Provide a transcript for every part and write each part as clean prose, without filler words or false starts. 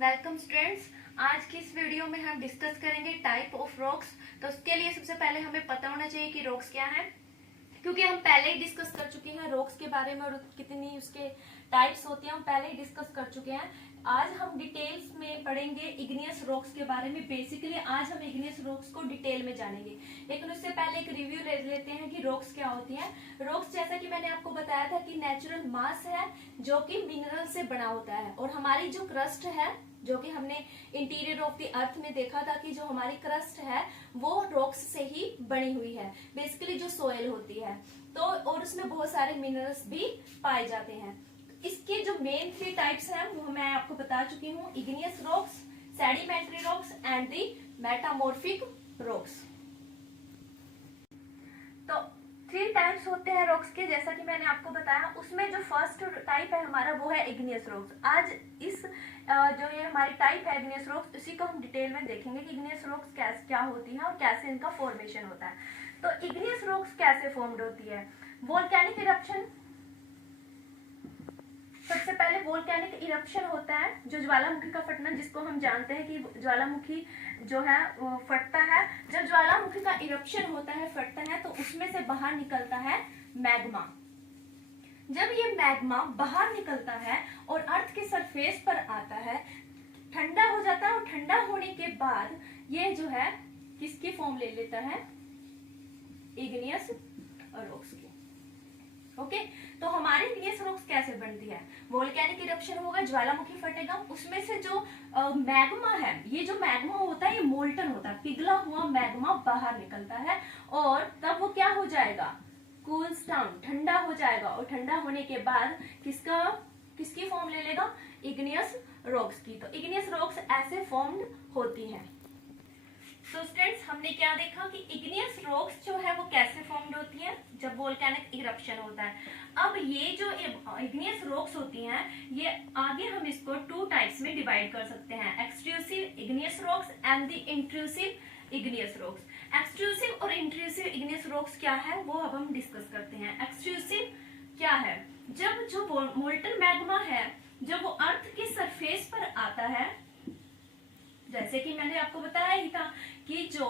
Welcome students. आज की इस वीडियो में हम डिस्कस करेंगे टाइप ऑफ रॉक्स। तो उसके लिए सबसे पहले हमें पता होना चाहिए कि रॉक्स क्या है, क्योंकि हम पहले ही डिस्कस कर चुके हैं रॉक्स के बारे में और कितनी उसके टाइप्स होती हैं हम पहले ही डिस्कस कर चुके हैं। आज हम डिटेल्स में पढ़ेंगे इग्नियस रॉक्स के बारे में। बेसिकली आज हम इग्नियस रॉक्स को डिटेल में जानेंगे, लेकिन उससे पहले एक रिव्यू ले लेते हैं कि रॉक्स क्या होती हैं। रॉक्स जैसा कि मैंने आपको बताया था कि नेचुरल मास है जो कि मिनरल से बना होता है, और हमारी जो क्रस्ट है जो कि हमने इंटीरियर ऑफ द अर्थ में देखा था कि जो हमारी क्रस्ट है वो रॉक्स से ही बनी हुई है, बेसिकली जो सोयल होती है। तो और उसमें बहुत सारे मिनरल्स भी पाए जाते हैं। इसके जो मेन 3 टाइप्स हैं वो मैं आपको बता चुकी हूँ, igneous rocks, sedimentary rocks and the metamorphic rocks. तो 3 टाइप्स होते हैं रॉक्स के, जैसा कि मैंने आपको बताया। उसमें जो फर्स्ट टाइप है हमारा वो है इग्नियस रॉक्स। आज इस जो ये हमारी टाइप है इग्नियस रॉक्स, इसी को हम डिटेल में देखेंगे कि इग्नियस रॉक्स क्या होती है और कैसे इनका फॉर्मेशन होता है। तो इग्नियस रॉक्स कैसे फॉर्म्ड होती है? Volcanic eruption. सबसे पहले वोल्केनिक इरप्शन होता है, जो ज्वालामुखी का फटना, जिसको हम जानते हैं कि ज्वालामुखी जो है वो फटता है। जब ज्वालामुखी का इरप्शन होता है, फटता है, तो उसमें से बाहर निकलता है मैग्मा। जब ये मैग्मा बाहर निकलता है और अर्थ के सरफेस पर आता है, ठंडा हो जाता है, और ठंडा होने के बाद ये जो है किसकी फॉर्म ले लेता है? इग्नियस रॉक्स की। ओके, तो हमारी इग्नियस रॉक्स कैसे बनती है? वोल्केनिक इरप्शन होगा, ज्वालामुखी फटेगा, उसमें से जो मैग्मा है, ये जो मैग्मा होता है ये मोल्टन होता है, पिघला हुआ मैग्मा बाहर निकलता है, और तब वो क्या हो जाएगा? कूल्स डाउन, ठंडा हो जाएगा, और ठंडा होने के बाद किसकी फॉर्म ले लेगा? इग्नियस रॉक्स की। तो इग्नियस रॉक्स ऐसे फॉर्म्ड होती हैं। तो स्टूडेंट्स, हमने क्या देखा कि इग्नियस रॉक्स जो है वो कैसे फॉर्म्ड होती हैं जब वोल्केनिक इरप्शन होता है। अब ये जो इग्नियस रॉक्स होती हैं, ये आगे हम इसको 2 टाइप्स में डिवाइड कर सकते हैं, extrusive igneous rocks and the intrusive igneous rocks. Extrusive और इंट्रूसिव इग्नियस रॉक्स क्या है वो अब हम डिस्कस करते हैं। एक्सट्रूसिव क्या है? जब जो मोल्टन मैग्मा है जब वो अर्थ के सरफेस पर आता है, जैसे कि मैंने आपको बताया ही था कि जो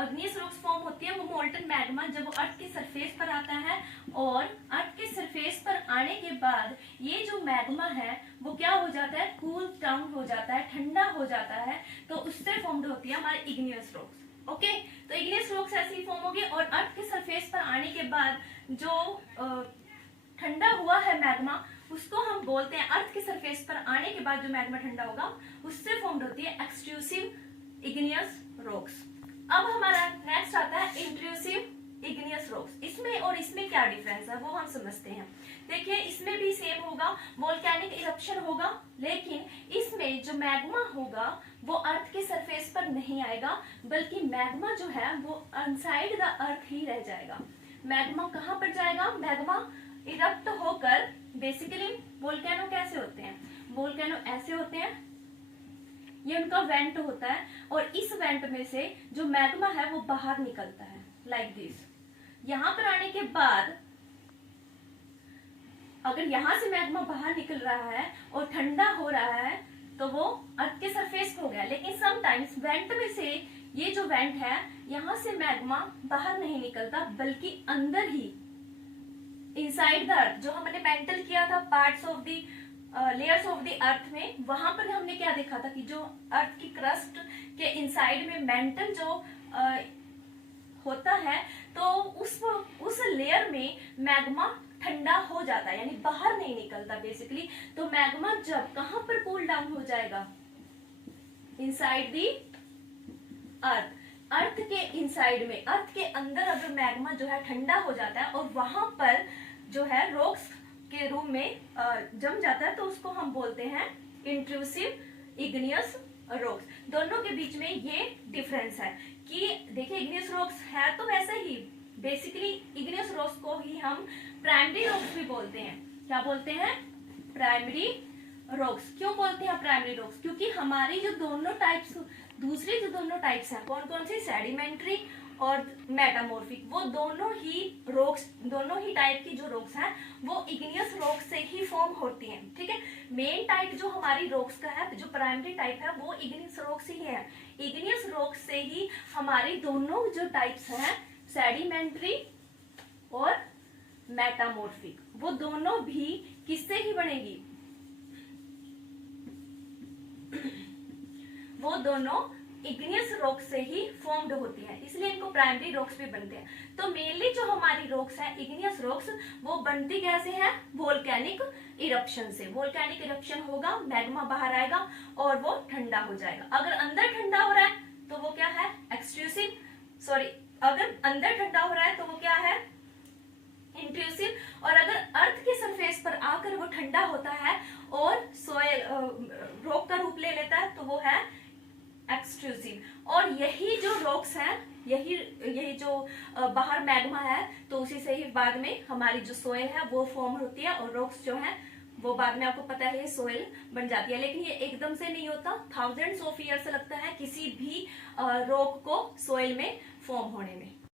इग्नियस रॉक्स फॉर्म होती है वो मोल्टन मैग्मा जब वो अर्थ के सरफेस पर आता है, और अर्थ के सरफेस पर आने के बाद ये जो मैग्मा है वो क्या हो जाता है? कूल डाउन हो जाता है, ठंडा हो जाता है, तो उससे फॉर्म्ड होती है हमारी इग्नियस रॉक्स। ओके, तो इग्नियस रॉक्स ऐसे ही फॉर्म होगी, और अर्थ के सरफेस पर आने के बाद जो ठंडा हुआ है मैग्मा, उसको हम बोलते हैं, अर्थ के सरफेस पर आने के बाद जो मैग्मा ठंडा होगा उससे फॉर्म्ड होती है एक्सट्रूसिव इग्नियस रॉक्स। अब हमारा नेक्स्ट आता है इंट्रूसिव इग्नियस रॉक्स। इसमें और इसमें क्या डिफरेंस है वो हम समझते हैं। देखिए, इसमें भी सेम होगा, वोल्केनिक इरप्शन होगा, लेकिन इसमें जो मैग्मा होगा वो अर्थ के सरफेस पर नहीं आएगा, बल्कि मैग्मा जो है वो इनसाइड द अर्थ ही रह जाएगा। मैग्मा कहाँ पर जाएगा? मैग्मा इरप्ट होकर, बेसिकली वोल्केनो कैसे होते हैं? वोल्केनो ऐसे होते हैं, ये उनका वेंट होता है, और इस वेंट में से जो मैग्मा है वो बाहर निकलता है लाइक दिस। यहां पर आने के बाद अगर यहां से मैग्मा बाहर निकल रहा है और ठंडा हो रहा है तो वो अर्थ के सरफेस हो गया, लेकिन समटाइम्स वेंट में से, ये जो वेंट है यहां से मैग्मा बाहर नहीं निकलता, बल्कि अंदर ही इनसाइड द अर्थ, जो हमने मेंटल किया था parts of the layers of the earth में, वहां पर हमने क्या देखा था कि जो अर्थ की क्रस्ट के इनसाइड में मेंटल जो होता है, तो उस लेयर में मैग्मा ठंडा हो जाता है, यानी बाहर नहीं निकलता बेसिकली। तो मैग्मा जब कहां पर कूल डाउन हो जाएगा? इनसाइड दी अर्थ, अर्थ के इनसाइड में, अर्थ के अंदर अगर मैग्मा जो है ठंडा हो जाता है और वहां पर जो है रॉक्स के रूप में जम जाता है, तो उसको हम बोलते हैं इंट्रूसिव इग्नियस रॉक्स। दोनों के बीच में ये डिफरेंस है कि देखिए, इग्नियस रॉक्स है तो वैसे ही, बेसिकली इग्नियस रॉक्स को ही हम प्राइमरी रॉक्स भी बोलते हैं। क्या बोलते हैं? Primary rocks. क्यों बोलते हैं प्राइमरी रॉक्स? क्योंकि हमारी जो दोनों टाइप्स, दूसरी जो दोनों टाइप्स हैं, कौन कौन सी? सेडिमेंट्री और मेटामॉर्फिक, वो दोनों ही रॉक्स, दोनों ही टाइप की जो रॉक्स हैं वो इग्नियस रॉक से ही फॉर्म होती हैं। ठीक है, मेन टाइप जो हमारी रॉक्स का है, जो प्राइमरी टाइप है वो इग्नियस रॉक से ही है। इग्नियस रॉक से ही हमारी दोनों जो टाइप्स हैं, सेडिमेंट्री और मेटामॉर्फिक, वो दोनों भी किससे ही बनेगी, वो दोनों इग्नियस रॉक से ही फॉर्म्ड होती है, इसलिए इनको प्राइमरी रॉक्स भी बनते हैं। तो मेनली जो हमारी रॉक्स है इग्नियस रॉक्स, वो बनती कैसे हैं, वोल्केनिक इरप्शन से। वोल्केनिक इरप्शन होगा, मैग्मा बाहर आएगा और वो ठंडा हो जाएगा। अगर अंदर ठंडा हो रहा है तो वो क्या है, एक्सट्रूसिव, सॉरी, अगर अंदर ठंडा हो रहा है तो वो क्या है, इंट्रूसिव, और अगर अर्थ के सरफेस पर आकर वो ठंडा होता है और सोयल रॉक का रूप ले लेता है तो वो है एक्सट्रूसिव। और यही जो रॉक्स हैं, यही जो बाहर मैग्मा है, तो उसी से ही बाद में हमारी जो सोयल है वो फॉर्म होती है और रॉक्स जो है वो बाद में, आपको पता है, ये सोयल बन जाती है। लेकिन ये एकदम से नहीं होता, थाउजेंड्स ऑफ ईयर्स लगता है किसी भी रॉक को सोयल में फॉर्म होने में।